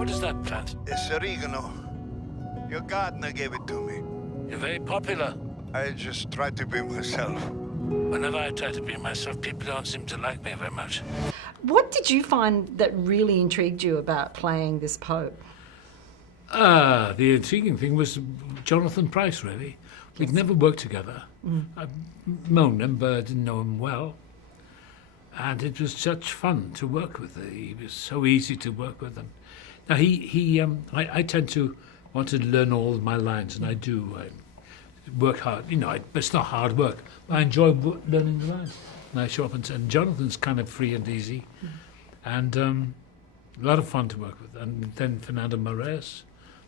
What is that plant? It's oregano. Your gardener gave it to me. You're very popular. I just try to be myself. Whenever I try to be myself, people don't seem to like me very much. What did you find that really intrigued you about playing this Pope? The intriguing thing was Jonathan Pryce, really. We'd never worked together. I'd known him, but I didn't know him well. And it was such fun to work with. He was so easy to work with. And now I tend to want to learn all of my lines, and I do. I work hard, but it's not hard work. I enjoy learning the lines. And I show up and Jonathan's kind of free and easy, and a lot of fun to work with. And then Fernando Meirelles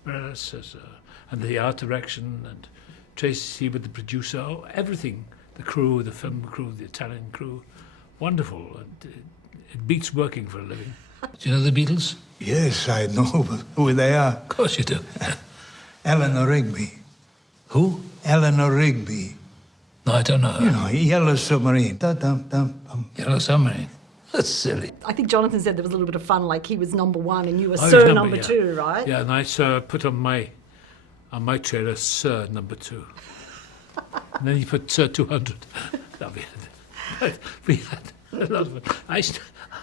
and the art direction, and Tracy with the producer, everything, the crew, the film crew, the Italian crew, wonderful. And it beats working for a living. Do you know the Beatles? Yes, I know who they are. Of course you do. Eleanor Rigby. Who? Eleanor Rigby. No, I don't know. You know, Yellow Submarine. Dum-dum-dum-dum. Yellow Submarine. That's silly. I think Jonathan said there was a little bit of fun, like he was number one and you were Oh, Sir he's number yeah. two, right? Yeah, and I put on my trailer Sir number 2. And then he put Sir 200. No, we had a lot of fun.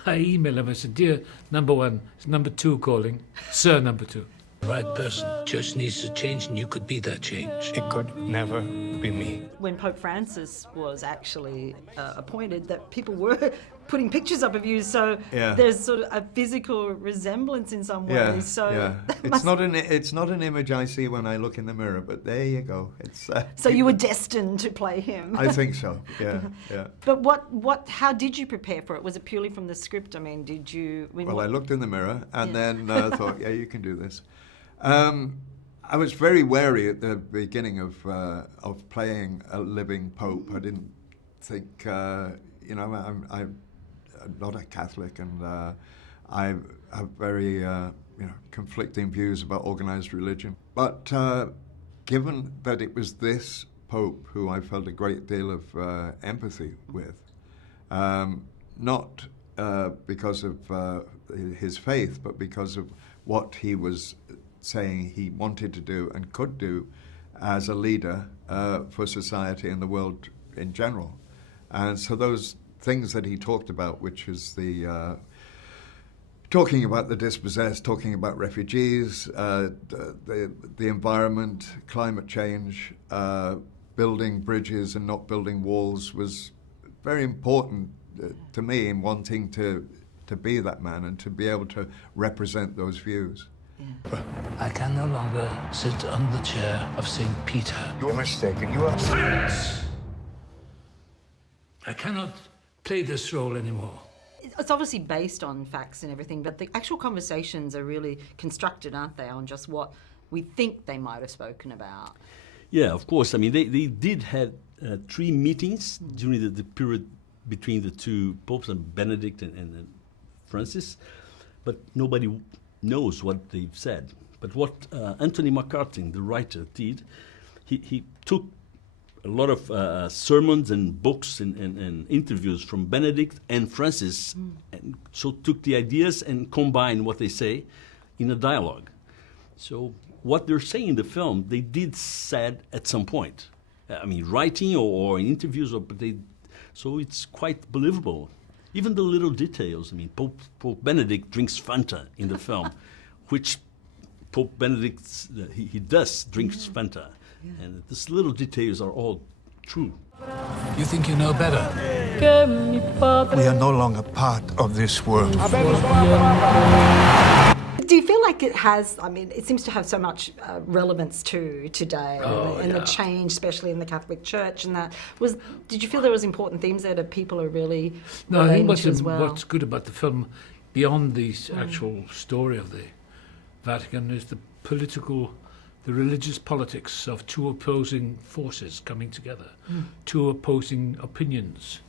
I emailed him, I said, dear number 1, it's number 2 calling, Sir number 2. Right person. Church needs to change, and you could be that change. It could never be me. When Pope Francis was actually appointed, that people were putting pictures up of you, so Yeah. there's sort of a physical resemblance in some ways. Yeah, So yeah. It's not an image I see when I look in the mirror, but there you go. It's. So you were destined to play him. I think so. Yeah, yeah. But how did you prepare for it? Was it purely from the script? I mean, did you? Well, I looked in the mirror and then thought, yeah, you can do this. I was very wary at the beginning of playing a living pope. I didn't think, I'm not a Catholic, and I have very conflicting views about organized religion. But given that it was this pope who I felt a great deal of empathy with, not because of his faith, but because of what he was saying he wanted to do and could do as a leader for society and the world in general. And so those things that he talked about, which is the talking about the dispossessed, talking about refugees, the environment, climate change, building bridges and not building walls, was very important to me in wanting to be that man and to be able to represent those views. Yeah. I can no longer sit on the chair of St. Peter. You're mistaken. You are. Silence! I cannot play this role anymore. It's obviously based on facts and everything, but the actual conversations are really constructed, aren't they, on just what we think they might have spoken about? Yeah, of course. I mean, they did have 3 meetings during the period between the 2 popes, and Benedict and Francis, but nobody knows what they've said. But what Anthony McCarthy, the writer, did, he took a lot of sermons and books and interviews from Benedict and Francis, and so took the ideas and combined what they say in a dialogue. So what they're saying in the film, they did said at some point. I mean, writing or in interviews, so it's quite believable. Even the little details. I mean, Pope Benedict drinks Fanta in the film, which Pope Benedict, he does drinks Fanta. Yeah. And these little details are all true. You think you know better? We are no longer part of this world. Do you feel like it has, I mean, it seems to have so much relevance to today and the change, especially in the Catholic Church, and that did you feel there was important themes there that people are really No, I think what's good about the film, beyond the actual story of the Vatican, is the religious politics of 2 opposing forces coming together, 2 opposing opinions.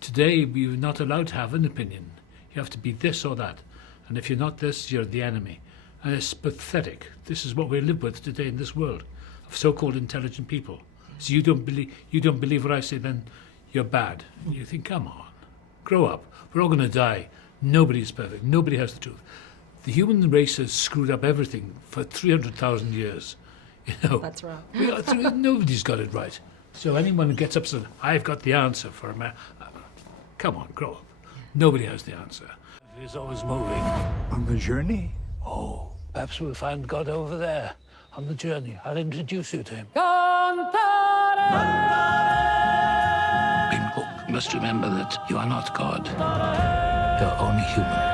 Today, we're not allowed to have an opinion. You have to be this or that. And if you're not this, you're the enemy. And it's pathetic. This is what we live with today in this world, of so-called intelligent people. So you don't believe what I say, then you're bad. And you think, come on, grow up. We're all going to die. Nobody's perfect. Nobody has the truth. The human race has screwed up everything for 300,000 years. You know, That's right. Nobody's got it right. So anyone who gets up and says, "I've got the answer for a man," come on, grow up. Nobody has the answer. It is always moving. On the journey? Oh, perhaps we'll find God over there on the journey. I'll introduce you to him. Big Pope, you must remember that you are not God. You're only human.